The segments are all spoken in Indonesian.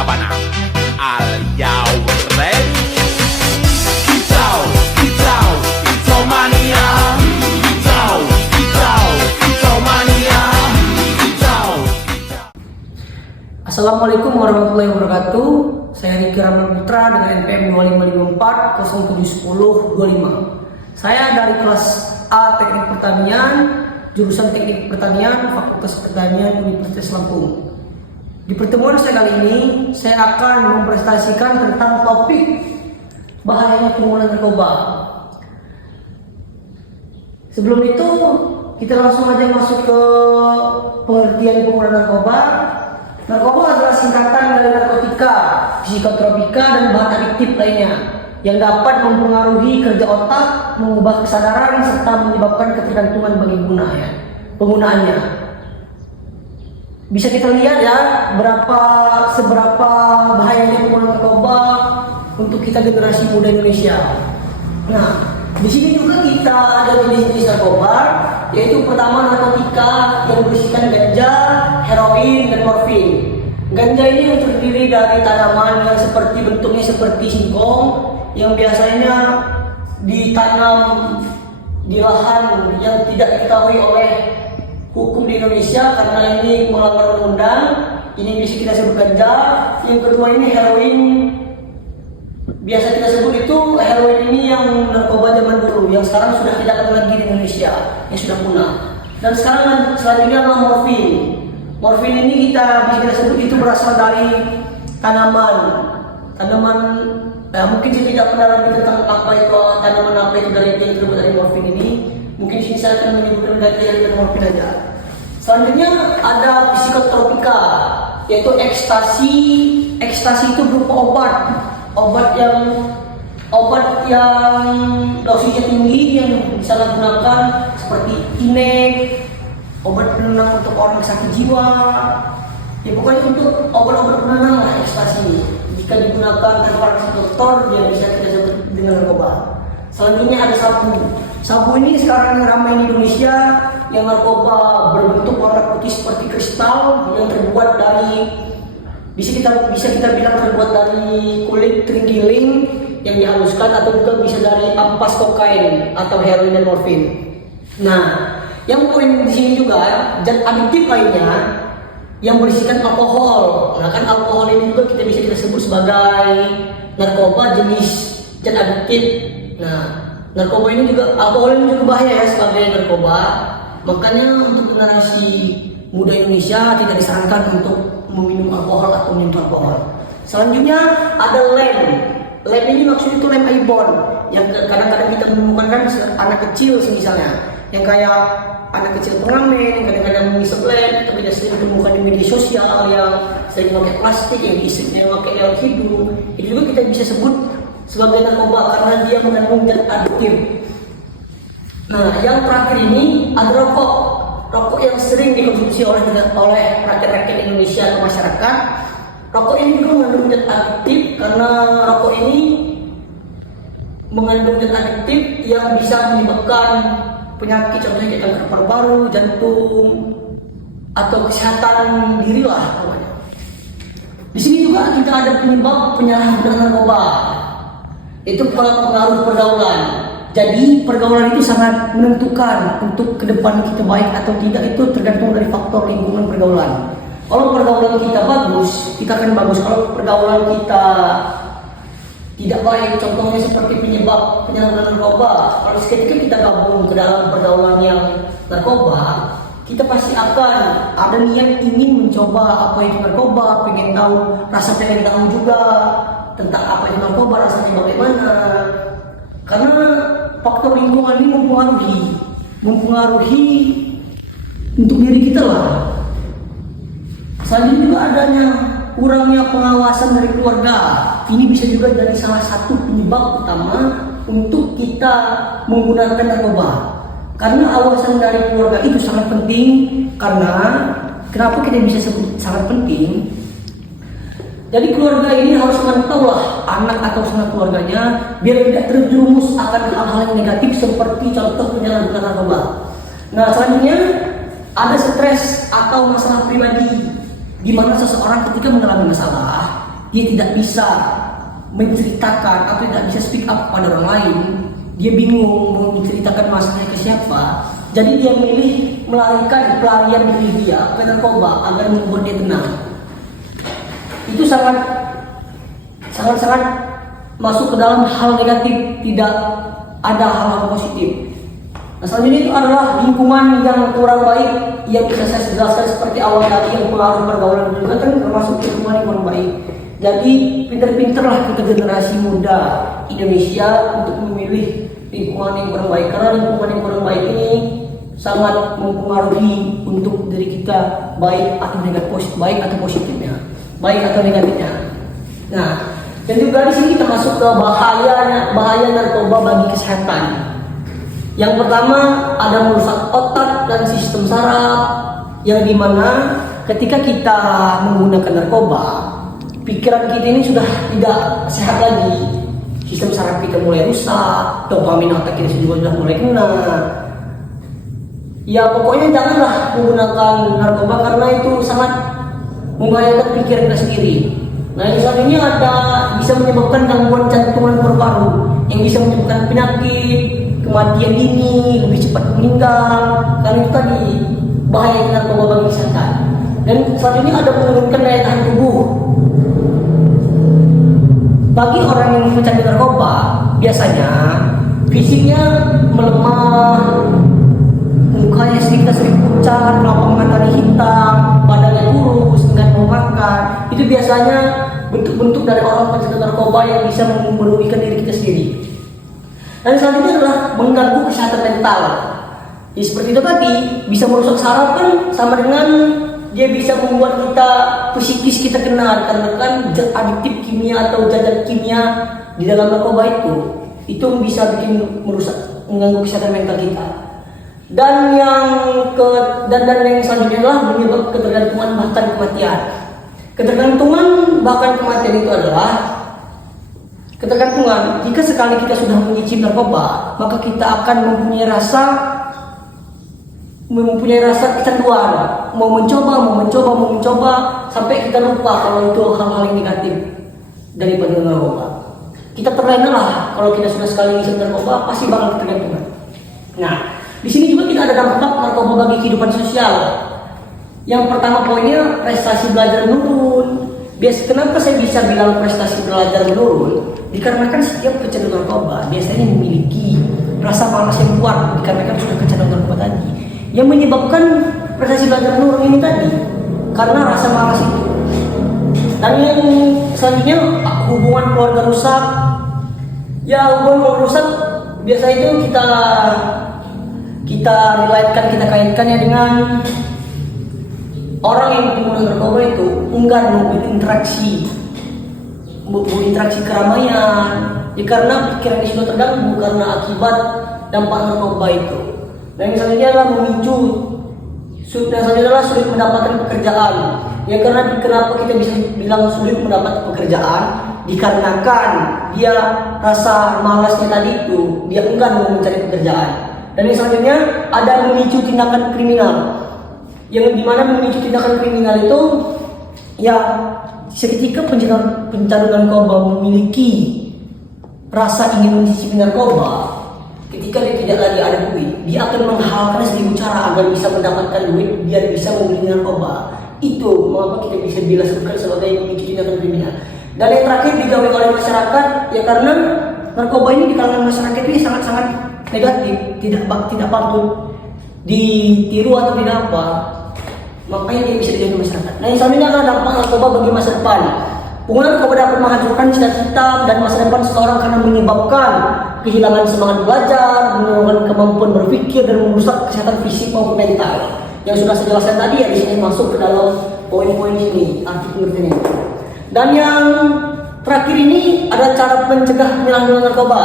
Labana. Are you ready? Kicau, kicau, kicau mania. Kicau, kicau, kicau mania. Kicau, kicau. Assalamualaikum warahmatullahi wabarakatuh. Saya Riki Rahman Putra dengan NPM 2554 071025. Saya dari kelas A Teknik Pertanian, jurusan Teknik Pertanian, Fakultas Pertanian Universitas Lampung. Di pertemuan saya kali ini, saya akan mempresentasikan tentang topik bahayanya penggunaan narkoba. Sebelum itu, kita langsung aja masuk ke pengertian penggunaan narkoba. Narkoba adalah singkatan dari narkotika, psikotropika, dan bahan adiktif lainnya yang dapat mempengaruhi kerja otak, mengubah kesadaran, serta menyebabkan ketergantungan bagi penggunaannya. Bisa kita lihat ya seberapa bahayanya penggunaan narkoba untuk kita generasi muda Indonesia. Nah, di sini juga kita ada jenis-jenis narkoba, yaitu pertama narkotika yang berisikan ganja, heroin, dan morfin. Ganja ini terdiri dari tanaman yang bentuknya seperti singkong yang biasanya ditanam di lahan yang tidak diketahui oleh hukum di Indonesia karena ini melanggar undang-undang. Ini bisa kita sebut ganja. Yang kedua ini heroin. Biasa kita sebut itu heroin ini yang narkoba zaman dulu, yang sekarang sudah tidak ada lagi di Indonesia, yang sudah punah. Dan sekarang selanjutnya adalah morfin. Morfin ini bisa kita sebut itu berasal dari tanaman. Mungkin saya tidak mendalami tentang apa itu tanaman apa itu dari yang terbuat dari morfin ini. Mungkin saya akan menyebutkan dari morfin saja. Selanjutnya ada psikotropika, yaitu ekstasi. Ekstasi itu berupa obat yang dosisnya tinggi yang bisa digunakan seperti inek, obat penenang untuk orang sakit jiwa. Ya pokoknya untuk obat-obat penenang lah ekstasi. Jika digunakan tanpa resep dokter, dia bisa kita sebut dengan narkoba. Selanjutnya ada sabu. Sabu ini sekarang ramai di Indonesia, yang narkoba berbentuk warna putih seperti kristal yang terbuat dari bisa kita bilang terbuat dari kulit terenggiling yang dihaluskan, atau juga bisa dari ampas kokain atau heroin dan morfin. Nah, yang poin di sini juga zat adiktif lainnya yang berisikan alkohol. Nah, kan alkohol ini juga kita sebut sebagai narkoba jenis zat adiktif. Nah, narkoba ini juga, alkohol ini juga bahaya ya sebagai narkoba. Makanya untuk generasi muda Indonesia tidak disarankan untuk meminum alkohol atau minum alkohol. Selanjutnya ada lem. Lem ini maksudnya itu lem ibon yang kadang-kadang kita menemukan kan anak kecil misalnya, yang kayak anak kecil pengamen yang kadang-kadang mengisap lem, atau kita sering menemukan di media sosial yang sering pakai plastik yang diisipnya pakai lewat hidung. Itu juga kita bisa sebut sebagai narkoba karena dia mengandung zat adiktif. Nah, yang terakhir ini ada rokok. Rokok yang sering dikonsumsi oleh rakyat-rakyat Indonesia atau masyarakat. Rokok ini juga mengandung zat adiktif karena rokok ini mengandung zat adiktif yang bisa menyebabkan penyakit, contohnya kanker paru-paru, jantung, atau kesehatan diri lah namanya. Di sini juga kita ada penyebab penyalahgunaan narkoba. Itu pengaruh pergaulan. Jadi pergaulan itu sangat menentukan untuk ke depan kita baik atau tidak, itu tergantung dari faktor lingkungan pergaulan. Kalau pergaulan kita bagus, kita akan bagus. Kalau pergaulan kita tidak baik, contohnya seperti penyalahgunaan narkoba, kalau seketika kita gabung ke dalam pergaulan yang narkoba, kita pasti akan ada niat ingin mencoba apa itu narkoba, pengen tahu juga tentang apa itu narkoba, rasanya bagaimana. Karena faktor lingkungan ini mempengaruhi untuk diri kita lah. Selanjutnya juga adanya kurangnya pengawasan dari keluarga. Ini bisa juga jadi salah satu penyebab utama untuk kita menggunakan narkoba. Karena awasan dari keluarga itu sangat penting. Karena kenapa kita bisa sebut sangat penting? Jadi keluarga ini harus memantau lah anak atau sanak keluarganya biar tidak terjerumus akan hal-hal yang negatif seperti contoh penyalahgunaan narkoba. Nah, selanjutnya ada stres atau masalah pribadi, di mana seseorang ketika mengalami masalah dia tidak bisa menceritakan atau tidak bisa speak up pada orang lain, dia bingung mau menceritakan masalahnya ke siapa, jadi dia milih melarikan pelarian diri dia ke narkoba agar membuat dia tenang. Itu sangat masuk ke dalam hal negatif, tidak ada hal-hal positif. Nah, selanjutnya itu adalah lingkungan yang kurang baik yang bisa saya jelaskan seperti awal tadi, yang pengaruh pergaulan juga kan termasuk lingkungan yang kurang baik. Jadi pinter-pinterlah kita generasi muda Indonesia untuk memilih lingkungan yang kurang baik, karena lingkungan yang kurang baik ini sangat mempengaruhi untuk diri kita, baik atau negatif, baik atau positifnya, baik atau negatifnya. Nah, dan juga di sini kita masuk ke bahaya narkoba bagi kesehatan. Yang pertama ada merusak otak dan sistem saraf, yang dimana ketika kita menggunakan narkoba, pikiran kita ini sudah tidak sehat lagi, sistem saraf kita mulai rusak, dopamin otak kita sudah mulai kena. Ya pokoknya janganlah menggunakan narkoba karena itu sangat membahayakan pikiran kita sendiri. Nah, yang selanjutnya ada bisa menyebabkan gangguan jantungan paru-paru yang bisa menyebabkan penyakit, kematian dini, lebih cepat meninggal. Karena itu tadi bahaya narkoba bagi kesehatan. Dan selanjutnya ada menurunkan daya tahan tubuh. Bagi orang yang mencandu narkoba, biasanya fisiknya melemah, mukanya sering pucat, melampau matanya hitam, badannya kurus, dengan mau makan. Itu biasanya bentuk-bentuk dari orang pencandu narkoba yang bisa merugikan diri kita sendiri. Dan selanjutnya adalah mengganggu kesehatan mental. Ya, seperti itu tadi, bisa merusak saraf kan, sama dengan dia bisa membuat kita psikis kita kena, karena kan adiktif kimia atau zat kimia di dalam narkoba itu bisa bikin merusak, mengganggu kesehatan mental kita. Dan yang selanjutnya adalah menyebabkan ketergantungan bahkan kematian. Ketergantungan bahkan kematian itu adalah ketergantungan. Jika sekali kita sudah menyicip narkoba, maka kita akan mempunyai rasa kecanduan, mau mencoba sampai kita lupa kalau itu hal-hal yang negatif daripada narkoba. Kita terlena lah kalau kita sudah sekali menyicip narkoba, pasti bakal ketergantungan. Nah, di sini juga kita ada dampak narkoba bagi kehidupan sosial. Yang pertama poinnya prestasi belajar menurun. Kenapa saya bisa bilang prestasi belajar menurun? Dikarenakan setiap pecandu narkoba biasanya memiliki rasa malas yang kuat dikarenakan sudah kecanduan narkoba tadi. Yang menyebabkan prestasi belajar menurun ini tadi karena rasa malas itu. Dan yang selanjutnya hubungan keluarga rusak. Ya, hubungan keluarga rusak biasa itu kita kaitkannya dengan orang yang pengguna narkoba itu enggan mau berinteraksi keramaian, ya karena pikirannya sudah terganggu karena akibat dampak narkoba itu. Dan yang selanjutnya adalah sulit mendapatkan pekerjaan. Ya karena kenapa kita bisa bilang sulit mendapat pekerjaan? Dikarenakan dia rasa malasnya tadi itu, dia enggan mau mencari pekerjaan. Dan yang selanjutnya ada memicu tindakan kriminal. Yang dimana memicu tindakan kriminal itu ya seketika pencandu narkoba memiliki rasa ingin mencicipi narkoba, ketika dia tidak lagi ada duit, dia akan menghalalkan seribu cara agar bisa mendapatkan duit biar bisa membeli narkoba. Itu mengapa kita bisa dilakukan sebagai memicu tindakan kriminal. Dan yang terakhir digawe oleh masyarakat, ya karena narkoba ini di kalangan masyarakat ini sangat-sangat negatif, tidak patut ditiru atau tidak apa, makanya dia bisa digawe masyarakat. Nah, yang selanjutnya adalah dampak narkoba bagi masa depan. Penggunaan narkoba dapat menghancurkan cita-cita dan masa depan seseorang karena menyebabkan kehilangan semangat belajar, menurunkan kemampuan berpikir, dan merusak kesehatan fisik maupun mental. Yang sudah saya jelaskan tadi ya, di sini masuk ke dalam poin-poin ini, arti pengertiannya. Dan yang terakhir ini ada cara mencegah penyalahgunaan narkoba.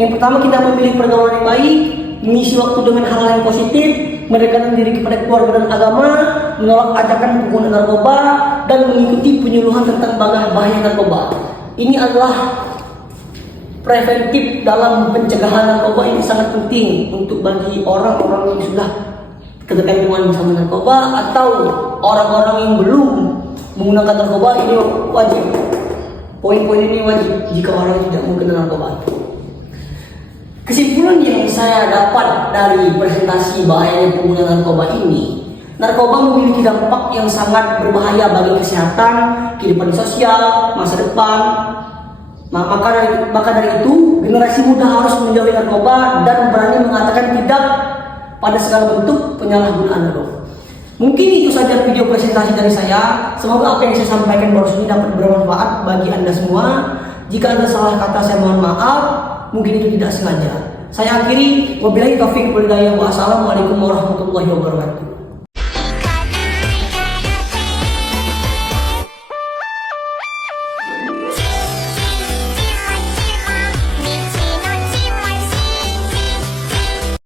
Yang pertama, kita memilih pergaulan yang baik, mengisi waktu dengan hal yang positif, mendekatkan diri kepada keluarga dan agama, menolak ajakan penggunaan narkoba, dan mengikuti penyuluhan tentang bahaya narkoba. Ini adalah preventif dalam pencegahan narkoba. Ini sangat penting untuk bagi orang-orang yang sudah ketergantungan sama narkoba atau orang-orang yang belum menggunakan narkoba. Ini wajib Poin-poin ini wajib jika orang tidak mengenal narkoba. Kesimpulan yang saya dapat dari presentasi bahayanya penggunaan narkoba ini, narkoba memiliki dampak yang sangat berbahaya bagi kesehatan, kehidupan sosial, masa depan. Maka dari itu, generasi muda harus menjauhi narkoba dan berani mengatakan tidak pada segala bentuk penyalahgunaan narkoba. Mungkin itu saja video presentasi dari saya. Semoga apa yang saya sampaikan barusan ini dapat bermanfaat bagi Anda semua. Jika ada salah kata, saya mohon maaf. Mungkin itu tidak sengaja. Saya akhiri. Wabillahi taufiq wal hidayah. Wassalamualaikum warahmatullahi wabarakatuh.